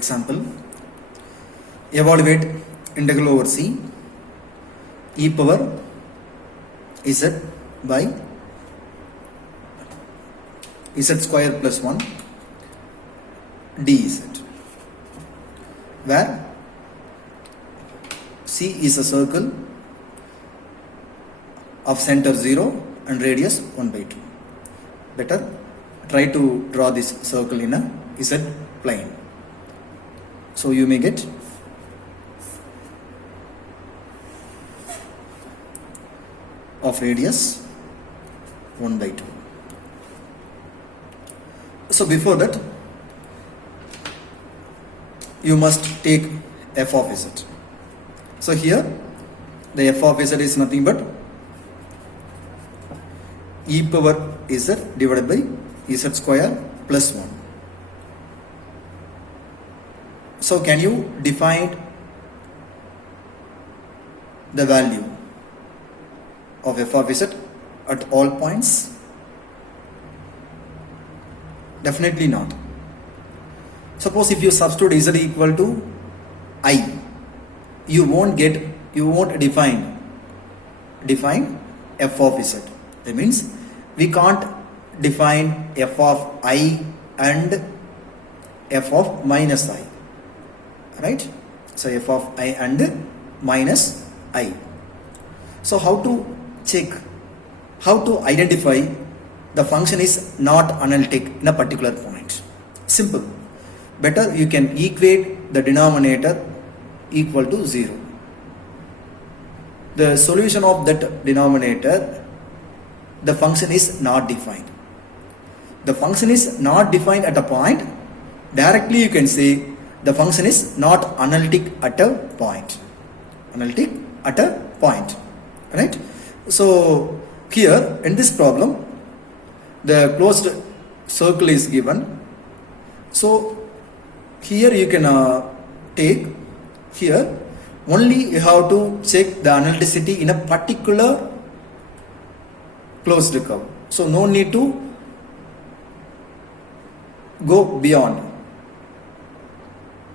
example, evaluate integral over c e power z by z square plus 1 dz, where c is a circle of center 0 and radius 1 by 2. Better try to draw this circle in a z plane. So you may get of radius 1 by 2. So before that, you must take f of z. So here the f of z is nothing but e power z divided by z square plus 1. So can you define the value of f of z at all points? Definitely not. Suppose if you substitute z equal to I, you won't define f of z. That means we can't define f of I and f of minus I, right? So f of I and minus I. So how to check, how to identify the function is not analytic in a particular point? Simple. Better you can equate the denominator equal to 0. The solution of that denominator, the function is not defined. The function is not defined at a point. Directly you can say the function is not analytic at a point. Analytic at a point, right? So here in this problem, the closed circle is given. So here you can take here only you have to check the analyticity in a particular closed curve. So no need to go beyond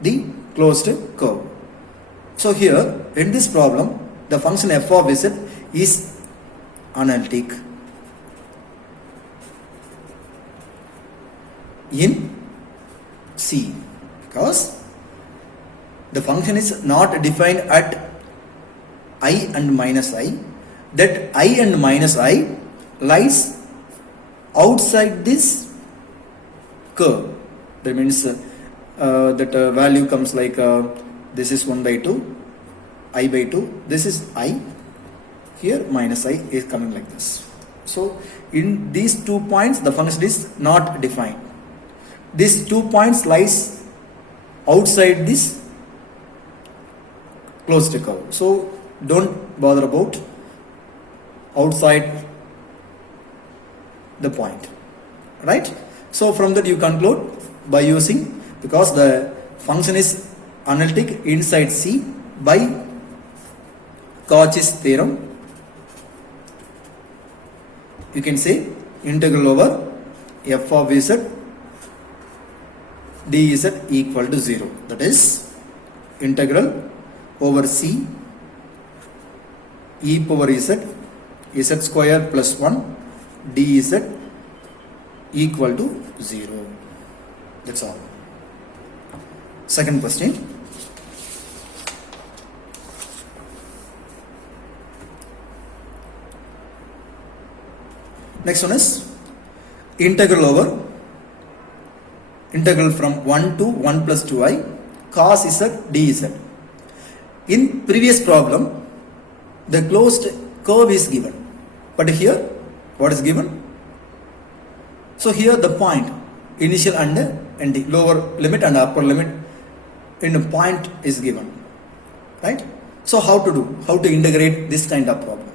the closed curve. So here in this problem, the function f of z is analytic in C, because the function is not defined at I and minus I. That I and minus I lies outside this curve. That means that value comes like this is 1 by 2, I by 2, this is I, here minus I is coming like this. So in these 2 points the function is not defined. These 2 points lies outside this closed curve. So don't bother about outside the point, right? So from that you conclude by using, because the function is analytic inside C, by Cauchy's theorem, you can say integral over f of z dz equal to 0. That is integral over C e power z square plus 1 dz equal to 0. That's all. Second question. Next one is integral from 1 to 1 plus 2i cos z dz. In previous problem, the closed curve is given, but here what is given? So here the point, initial and ending, lower limit and upper limit in a point is given, right? So how to do? How to integrate this kind of problem?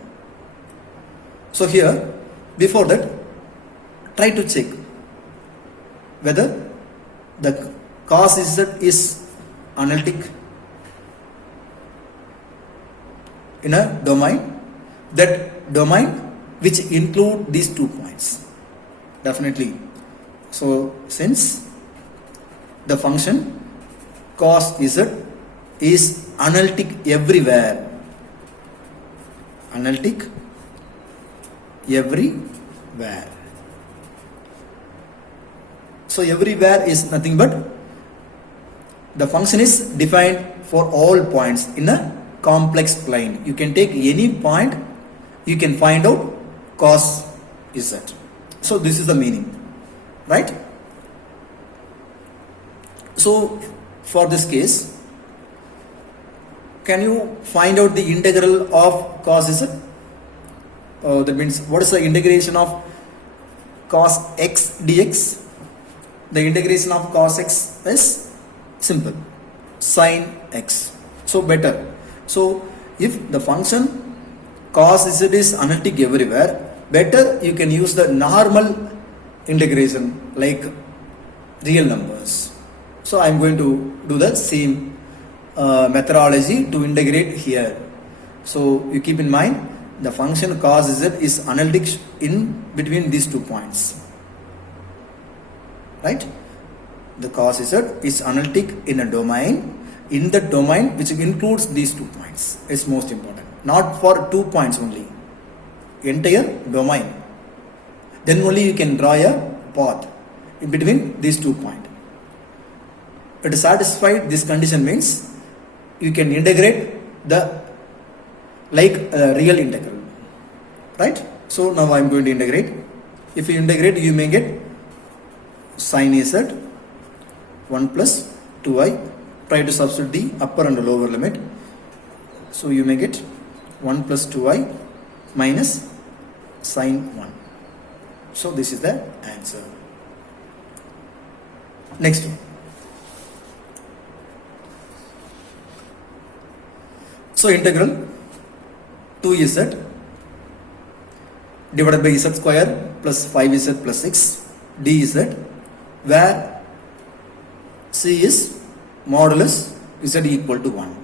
So here, before that, try to check whether the cos z is analytic in a domain, that domain which include these 2 points. Definitely. So since the function cos z is analytic everywhere. Analytic everywhere. So everywhere is nothing but the function is defined for all points in a complex plane. You can take any point, you can find out cos z. So this is the meaning, right? So for this case, can you find out the integral of cos z? That means what is the integration of cos x dx? The integration of cos x is simple, sin x. So better. So if the function cos z is analytic everywhere, better you can use the normal integration like real numbers. So I am going to do the same methodology to integrate here. So you keep in mind the function cos z is analytic in between these 2 points, right? The cos z is analytic in a domain, in the domain which includes these 2 points. It's most important. Not for 2 points only, entire domain. Then only you can draw a path in between these 2 points. To satisfy this condition means you can integrate the like real integral, right? So now I am going to integrate. If you integrate, you may get sin z 1 plus 2i. Try to substitute the upper and the lower limit. So you may get 1 plus 2i minus sin 1. So this is the answer. Next one. So integral 2z divided by z square plus 5z plus 6 dz, where c is modulus z equal to 1.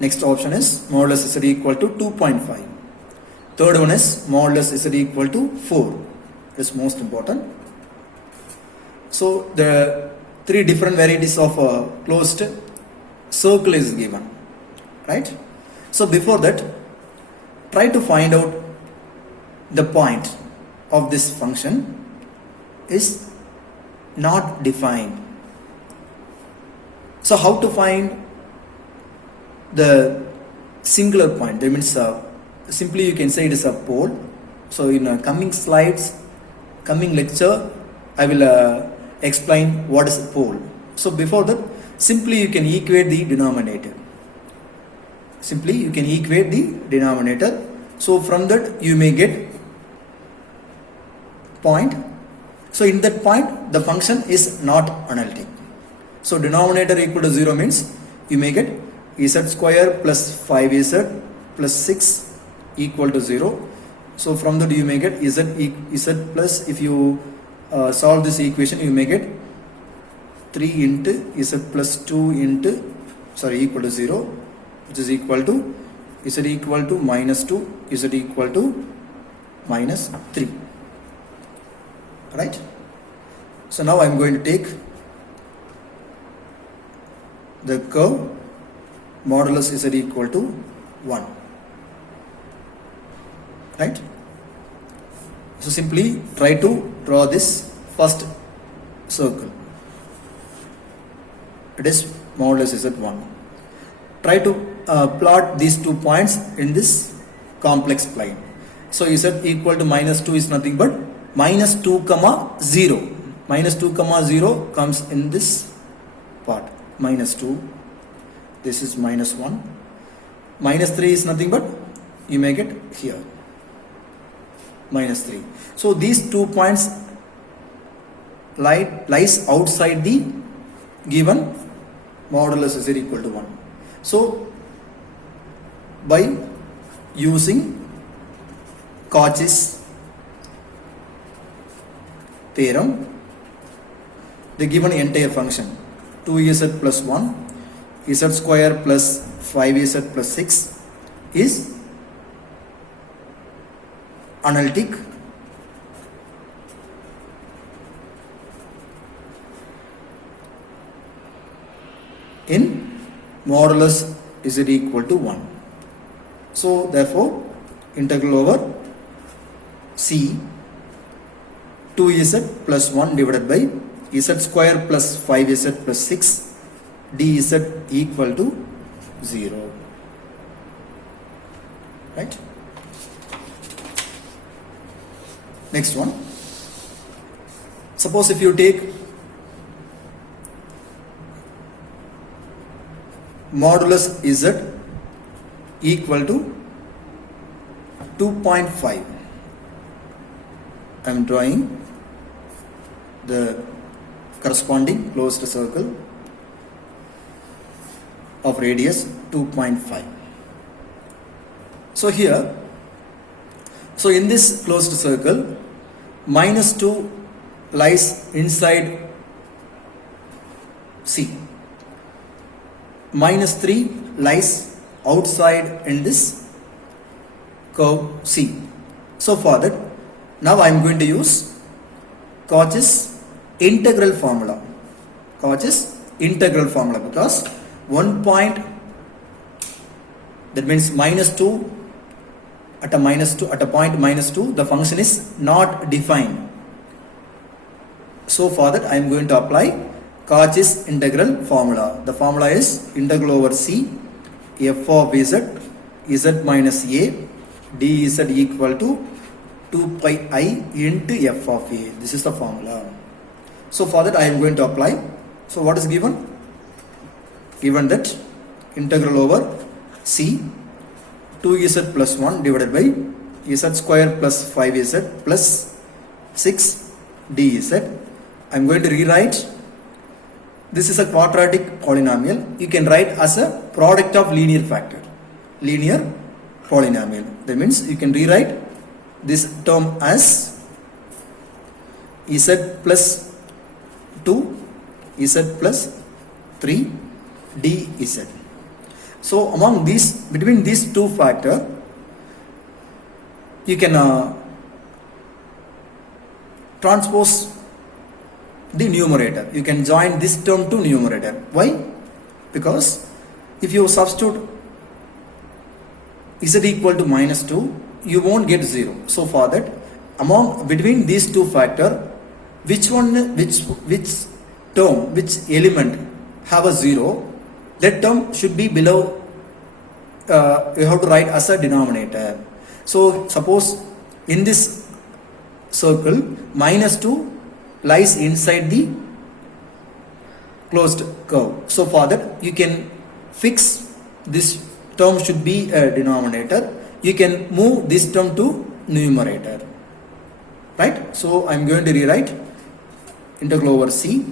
Next option is modulus z equal to 2.5. Third one is modulus z equal to 4. This is most important. So the 3 different varieties of closed circle is given, right? So before that, try to find out the point of this function is not defined. So how to find the singular point? That means simply you can say it is a pole. So in coming slides, coming lecture, I will explain what is a pole. So before that, simply you can equate the denominator. Simply you can equate the denominator. So from that you may get point. So in that point the function is not analytic. So denominator equal to 0 means you may get z square plus 5z plus 6 equal to 0. So from that you may get z plus, if you solve this equation, you may get 3 into z plus 2 into equal to 0, which is equal to z equal to minus 2, z equal to minus 3, right? So now I am going to take the curve modulus z equal to 1, right? So simply try to draw this first circle. It is modulus z 1. Try to plot these 2 points in this complex plane. So z equal to minus 2 is nothing but minus 2 comma 0. Minus 2 comma 0 comes in this part. Minus 2. This is minus 1. Minus 3 is nothing but you make it here. Minus 3. So these 2 points lies outside the given modulus z equal to 1. So by using Cauchy's theorem, the given entire function 2z plus 1 z square plus 5z plus 6 is analytic modulus z equal to 1. So therefore integral over c 2z plus 1 divided by z square plus 5z plus 6 dz equal to 0. Right? Next one. Suppose if you take modulus z equal to 2.5. I am drawing the corresponding closed circle of radius 2.5. So here, so in this closed circle, minus 2 lies inside C. Minus 3 lies outside in this curve C. So for that, now I am going to use Cauchy's integral formula. Cauchy's integral formula, because 1 point, that means minus 2 at a point minus 2, the function is not defined. So for that I am going to apply Cauchy's integral formula. The formula is integral over c f of z minus a dz equal to 2 pi I into f of a. This is the formula. So for that I am going to apply. So what is given? Given that integral over c 2z plus 1 divided by z square plus 5z plus 6 dz. I am going to rewrite. This is a quadratic polynomial. You can write as a product of linear factor. Linear polynomial. That means you can rewrite this term as z plus 2, z plus 3 dz. So among these, between these two factors, you can transpose the numerator. You can join this term to numerator. Why? Because if you substitute z equal to minus 2, you won't get 0. So for that, between these two factors, which element have a 0, that term should be below, you have to write as a denominator. So suppose in this circle, minus 2 lies inside the closed curve. So for that you can fix this term should be a denominator. You can move this term to numerator. Right? So I am going to rewrite integral over c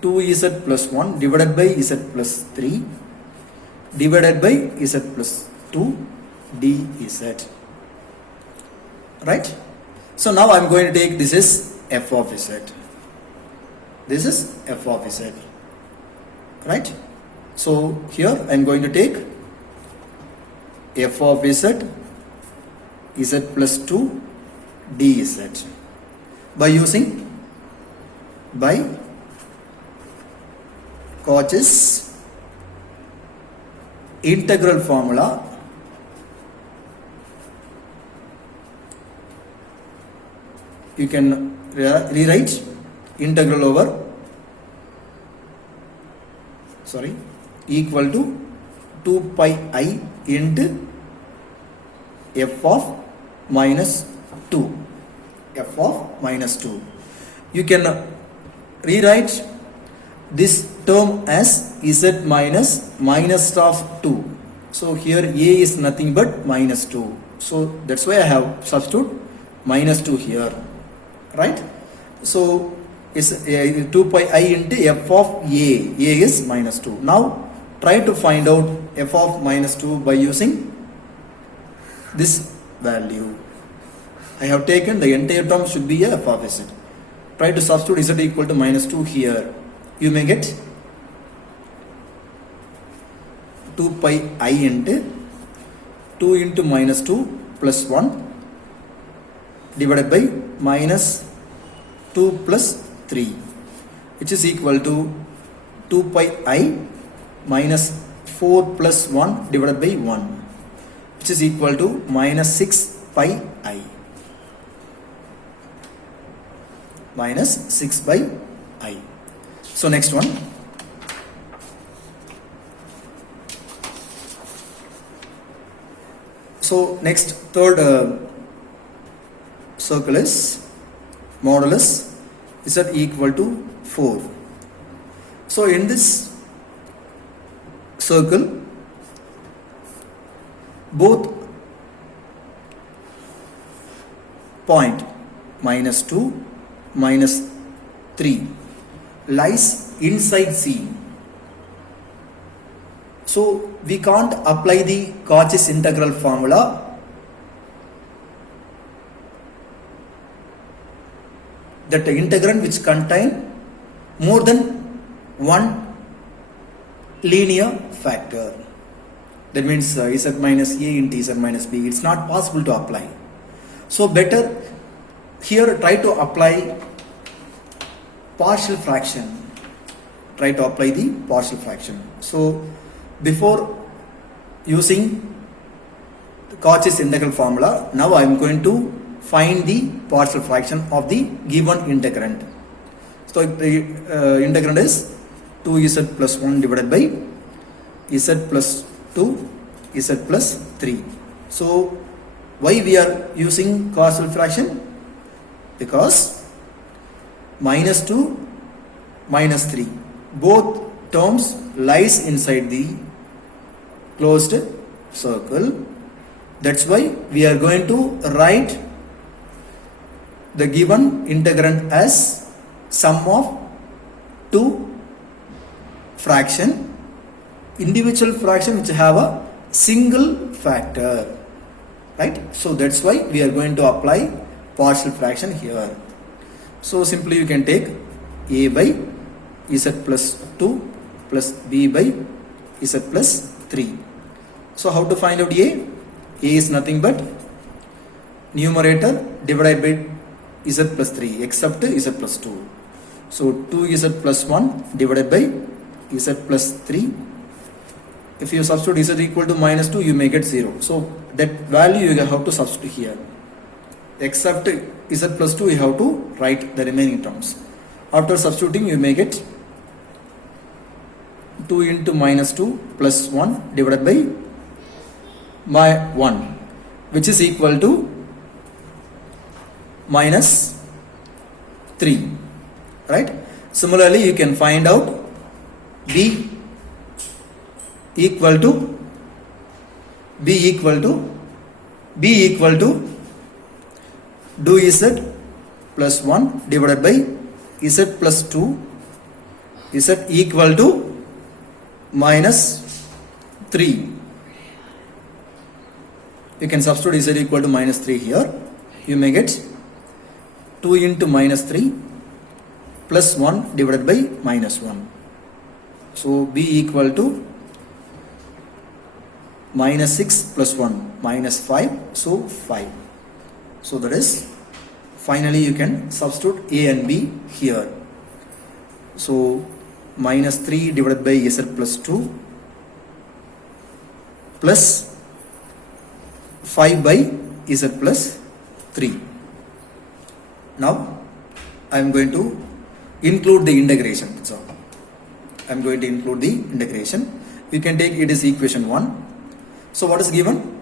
2z plus 1 divided by z plus 3 divided by z plus 2 dz. Right? So now I am going to take this is f of z. This is f of z. Right? So here I am going to take f of z plus 2 dz by using Cauchy's integral formula. You can rewrite integral over equal to 2 pi I into f of minus 2. F of minus 2. You can rewrite this term as z minus of 2. So here a is nothing but minus 2. So that's why I have substitute minus 2 here. Right? So is 2 pi I into f of a. A is minus 2. Now try to find out f of minus 2 by using this value. I have taken the entire term should be a f of z. Try to substitute z equal to minus 2 here. You may get 2 pi I into 2 into minus 2 plus 1 divided by minus 2 plus 3, which is equal to 2 pi I minus 4 plus 1 divided by 1, which is equal to minus 6 pi I. Minus 6 by I. So next one. So next third circle is modulus z equal to 4. So in this circle, both point minus 2 minus 3 lies inside C. So we can't apply the Cauchy's integral formula that the integrand which contain more than one linear factor. That means z minus a into z minus b. It's not possible to apply. So better here try to apply partial fraction. Try to apply the partial fraction. So before using the Cauchy's integral formula, now I am going to find the partial fraction of the given integrand. So the integrand is 2z plus 1 divided by z plus 2 z plus 3. So why we are using partial fraction? Because minus 2 minus 3 both terms lies inside the closed circle. That's why we are going to write the given integrand as sum of two fraction, individual fraction which have a single factor, right? So that's why we are going to apply partial fraction here. So simply you can take a by z plus 2 plus b by z plus 3. So how to find out a? A is nothing but numerator divided by z plus 3 except z plus 2. So 2z plus 1 divided by z plus 3. If you substitute z equal to minus 2, you may get 0. So that value you have to substitute here. Except z plus 2, you have to write the remaining terms. After substituting, you may get 2 into minus 2 plus 1 divided by my 1, which is equal to minus 3, right? Similarly, you can find out b equal to 2z plus 1 divided by z plus 2 z equal to minus 3. You can substitute z equal to minus 3 here. You may get 2 into minus 3 plus 1 divided by minus 1. So b equal to minus 6 plus 1 minus 5. So 5. So that is finally you can substitute a and b here. So minus 3 divided by z plus 2 plus 5 by z plus 3. Now I am going to include the integration. So I am going to include the integration. You can take it as equation 1. So what is given?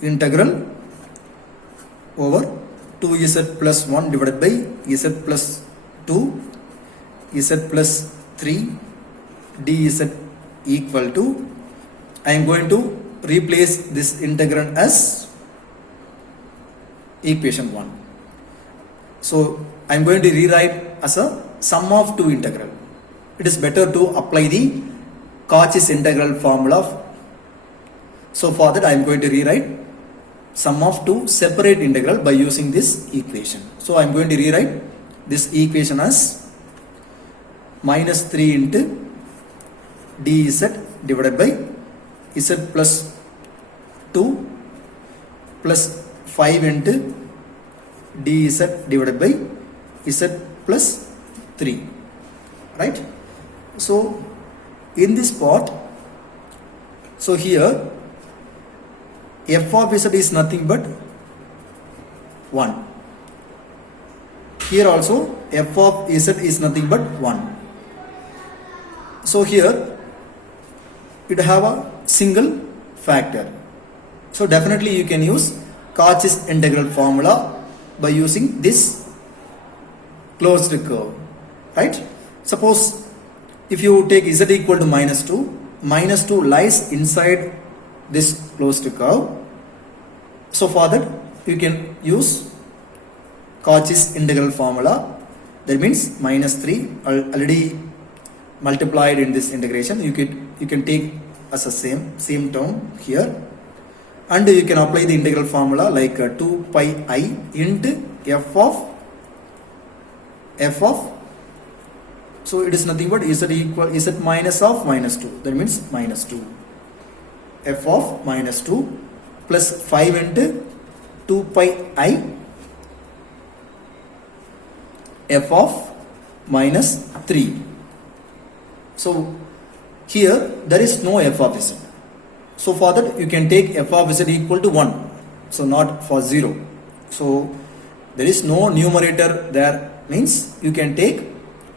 Integral over 2z plus 1 divided by z plus 2 z plus 3 dz equal to, I am going to replace this integrand as equation 1. So I am going to rewrite as a sum of two integral. It is better to apply the Cauchy's integral formula. So for that I am going to rewrite sum of two separate integral by using this equation. So I am going to rewrite this equation as minus 3 into dz divided by z plus 2 plus 5 into dz divided by z plus 3, right? So in this part So here f of z is nothing but 1. Here also f of z is nothing but 1. So here it have a single factor. So definitely you can use Cauchy's integral formula by using this closed curve, right? Suppose if you take z equal to minus 2 lies inside this closed curve. So for that you can use Cauchy's integral formula. That means minus 3 already multiplied in this integration. You can take as a same term here, and you can apply the integral formula like 2 pi I into f of, so it is nothing but z minus of minus 2, that means minus 2, f of minus 2 plus 5 into 2 pi I f of minus 3. So here there is no f of z. So for that you can take f of z equal to 1. So not for 0. So there is no numerator there, means you can take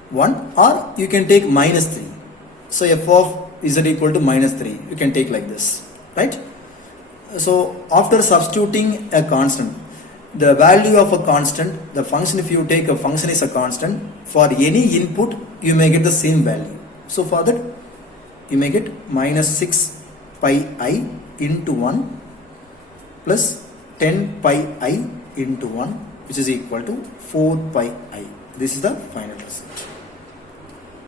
1 or you can take minus 3. So f of z equal to minus 3. You can take like this, right? So after substituting a constant, the value of a constant, the function, if you take a function is a constant, for any input you may get the same value. So for that you may get minus 6 pi I into 1 plus 10 pi I into 1, which is equal to 4 pi I. This is the final result.